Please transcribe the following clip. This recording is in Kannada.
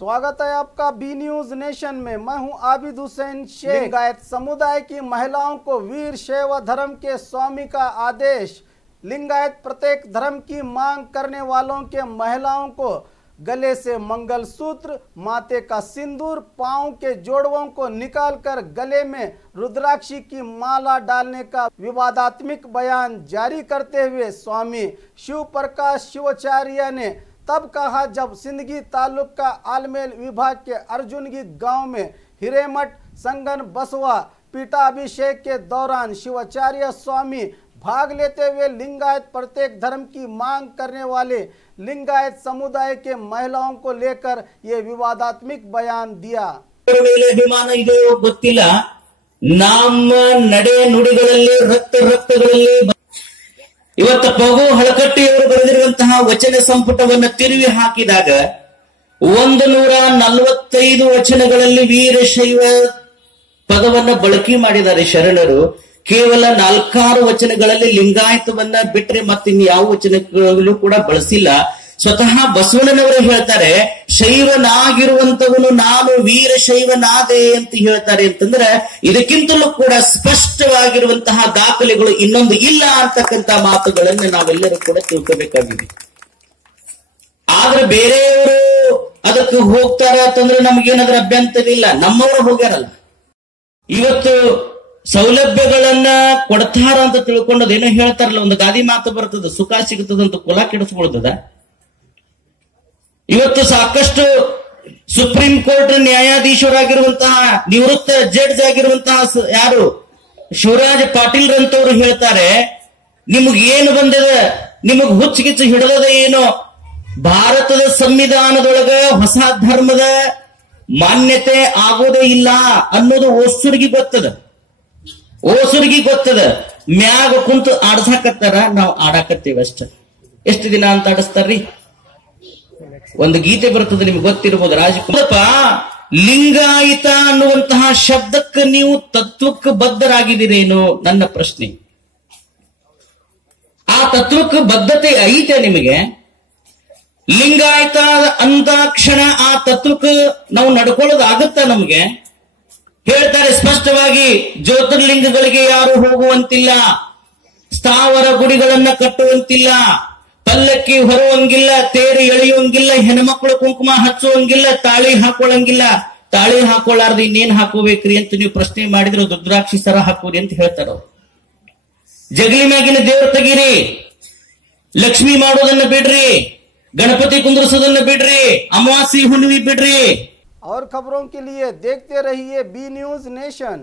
स्वागत है आपका बी न्यूज नेशन में। मैं हूं आबिद हुसैन शेख। लिंगायत समुदाय की महिलाओं को वीर शैव धर्म के स्वामी का आदेश। लिंगायत प्रत्येक धर्म की मांग करने वालों के महिलाओं को गले से मंगलसूत्र, माथे का सिंदूर, पांव के जोड़ों को निकालकर गले में रुद्राक्षी की माला डालने का विवादात्मक बयान जारी करते हुए स्वामी शिव प्रकाश शिवाचार्य ने तब कहा जब सिंदगी तालुक का आलमेल विभाग के अर्जुनगी गांव में हिरेमठ संगन बसवा पीठाभिषेक के दौरान शिवाचार्य स्वामी भाग लेते हुए लिंगायत प्रत्येक धर्म की मांग करने वाले लिंगायत समुदाय के महिलाओं को लेकर ये विवादात्मक बयान दिया। अभिमान ಇದೆಯೋ ಗೊತ್ತಿಲ್ಲ, ನಮ್ಮ ನಡೆ ನುಡಿಗಳಲ್ಲಿ ರಕ್ತಗಳಲ್ಲಿ ಇವತ್ತು ಪಗು ಹಳಕಟ್ಟಿಯವರು ಬರೆದಿರುವಂತಹ ವಚನ ಸಂಪುಟವನ್ನು ತಿರುವಿ ಹಾಕಿದಾಗ 145 ವಚನಗಳಲ್ಲಿ ವೀರಶೈವ ಪದವನ್ನ ಬಳಕೆ ಮಾಡಿದ್ದಾರೆ ಶರಣರು. ಕೇವಲ 4 ವಚನಗಳಲ್ಲಿ ಲಿಂಗಾಯತವನ್ನ ಬಿಟ್ರೆ ಮತ್ತಿನ್ ಯಾವ ವಚನಗಳಲ್ಲೂ ಕೂಡ ಬಳಸಿಲ್ಲ. ಸ್ವತಃ ಬಸವಣ್ಣನವರು ಹೇಳ್ತಾರೆ, ಶೈವನಾಗಿರುವಂತವನು ನಾನು ವೀರಶೈವನಾದೆ ಅಂತ ಹೇಳ್ತಾರೆ. ಅಂತಂದ್ರೆ ಇದಕ್ಕಿಂತಲೂ ಕೂಡ ಸ್ಪಷ್ಟವಾಗಿರುವಂತಹ ದಾಖಲೆಗಳು ಇನ್ನೊಂದು ಇಲ್ಲ ಅಂತಕ್ಕಂತ ಮಾತುಗಳನ್ನ ನಾವೆಲ್ಲರೂ ಕೂಡ ತಿಳ್ಕೋಬೇಕಾಗಿದೆ. ಆದ್ರೆ ಬೇರೆಯವರು ಅದಕ್ಕೆ ಹೋಗ್ತಾರ ಅಂತಂದ್ರೆ ನಮಗೇನಾದ್ರೂ ಅಭ್ಯಂತರ ಇಲ್ಲ. ನಮ್ಮವರು ಹೋಗ್ಯಾರಲ್ಲ, ಇವತ್ತು ಸೌಲಭ್ಯಗಳನ್ನ ಕೊಡ್ತಾರ ಅಂತ ತಿಳ್ಕೊಂಡದೇನೋ ಹೇಳ್ತಾರಲ್ಲ, ಒಂದು ಗಾದಿ ಮಾತು ಬರ್ತದ, ಸುಖ ಸಿಗುತ್ತದಂತ ಕುಲ ಕೆಡಿಸ್ಕೊಳ್ತದ. ಇವತ್ತು ಸಾಕಷ್ಟು ಸುಪ್ರೀಂ ಕೋರ್ಟ್ ನ್ಯಾಯಾಧೀಶರಾಗಿರುವಂತಹ ನಿವೃತ್ತ ಜಡ್ಜ್ ಆಗಿರುವಂತಹ ಯಾರು ಶಿವರಾಜ್ ಪಾಟೀಲ್ ರಂತವ್ರು ಹೇಳ್ತಾರೆ, ನಿಮಗ್ ಏನು ಬಂದಿದೆ, ನಿಮಗ್ ಹುಚ್ಚಿಗಿಚ್ಚು ಹಿಡಿದದ ಏನೋ, ಭಾರತದ ಸಂವಿಧಾನದೊಳಗ ಹೊಸ ಧರ್ಮದ ಮಾನ್ಯತೆ ಆಗೋದೇ ಇಲ್ಲ ಅನ್ನೋದು ಓಸುರ್ಗಿ ಗೊತ್ತದ. ಮ್ಯಾಗ ಕುಂತು ಆಡ್ಸಾಕತ್ತಾರ, ನಾವು ಆಡಾಕತ್ತೀವಿ ಅಷ್ಟ. ಎಷ್ಟು ದಿನ ಅಂತ ಆಡಿಸ್ತಾರ್ರಿ? ಒಂದು ಗೀತೆ ಬರ್ತದೆ, ನಿಮ್ಗೆ ಗೊತ್ತಿರಬಹುದು, ರಾಜಕುಮಾರಪ್ಪ. ಲಿಂಗಾಯತ ಅನ್ನುವಂತಹ ಶಬ್ದಕ್ಕೆ ನೀವು ತತ್ವಕ್ಕೆ ಬದ್ಧರಾಗಿದ್ದೀರೇನು ನನ್ನ ಪ್ರಶ್ನೆ. ಆ ತತ್ವಕ್ಕೆ ಬದ್ಧತೆ ಐತೆ ನಿಮಗೆ? ಲಿಂಗಾಯತ ಅಂದಾಕ್ಷಣ ಆ ತತ್ವಕ್ಕೆ ನಾವು ನಡ್ಕೊಳ್ಳೋದಾಗುತ್ತ? ನಮ್ಗೆ ಹೇಳ್ತಾರೆ ಸ್ಪಷ್ಟವಾಗಿ, ಜ್ಯೋತಿರ್ಲಿಂಗಗಳಿಗೆ ಯಾರು ಹೋಗುವಂತಿಲ್ಲ, ಸ್ಥಾವರ ಗುಡಿಗಳನ್ನ ಕಟ್ಟುವಂತಿಲ್ಲ, ಪಲ್ಲಕ್ಕಿ ಹೊರುವಂಗಿಲ್ಲ, ತೇರು ಎಳೆಯುವಂಗಿಲ್ಲ, ಹೆಣ್ಮಕ್ಳು ಕುಂಕುಮ ಹಚ್ಚುವಂಗಿಲ್ಲ, ತಾಳಿ ಹಾಕೊಳ್ಳಂಗಿಲ್ಲ. ತಾಳಿ ಹಾಕೊಳ್ಳಾರ್ದು ಇನ್ನೇನ್ ಹಾಕೋಬೇಕ್ರಿ ಅಂತ ನೀವು ಪ್ರಶ್ನೆ ಮಾಡಿದ್ರೆ ರುದ್ರಾಕ್ಷಿ ಸರ ಹಾಕೋರಿ ಅಂತ ಹೇಳ್ತಾರ. ಜಗಲಿ ಮ್ಯಾಗಿನ ದೇವ್ರ ತೆಗೀರಿ, ಲಕ್ಷ್ಮಿ ಮಾಡೋದನ್ನ ಬಿಡ್ರಿ, ಗಣಪತಿ ಕುಂದ್ರಸೋದನ್ನ ಬಿಡ್ರಿ, ಅಮಾವಾಸ್ಯೆ ಹುಣ್ಣಿಮೆ ಬಿಡ್ರಿ. और खबरों के लिए देखते रहिए बी न्यूज नेशन।